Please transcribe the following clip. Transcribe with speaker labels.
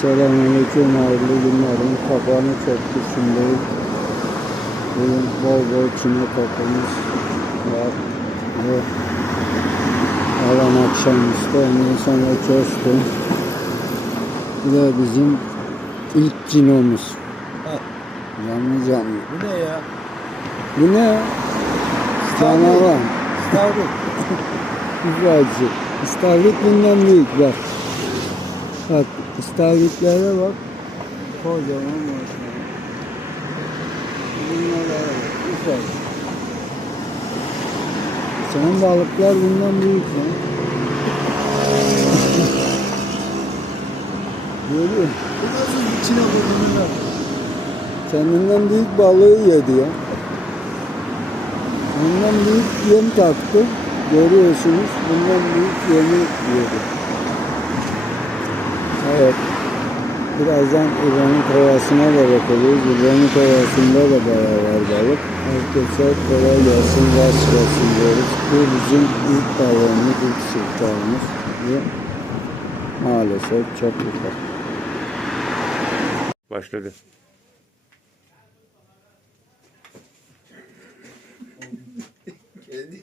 Speaker 1: Selamünaleyküm hayırlı günlerin kapanı çekti şimdi. Bugün bol bol çine topumuz var. Ve alan akşamüstü ondan sonra köstüm. Bu da bizim ilk cinomuz. Canlı canlı.
Speaker 2: Bu ne ya?
Speaker 1: Bu ne?
Speaker 2: Stavro.
Speaker 1: Güzelce. İstavrit bundan büyük bak. Bak istavritlere bak. Kocaman maşallah. Bunlara bak. Güzel. Senin balıklar bundan büyük ya. Görüyor musun?
Speaker 2: İçine vurduğunu ya?
Speaker 1: Kendinden büyük balığı yedi ya. Ondan büyük yem taktı. Görüyorsunuz. Bundan büyük yemi yedi. Evet. Birazdan İbrahim Kovası'na da bakacağız. İbrahim Kovası'nda da bayağı var balık. Herkese kolay gelsin, rast gelsin diyoruz. Bu bizim ilk balığımız, ilk sırtağımız. Ve maalesef çok ufak.
Speaker 3: Başladı.
Speaker 2: Kendi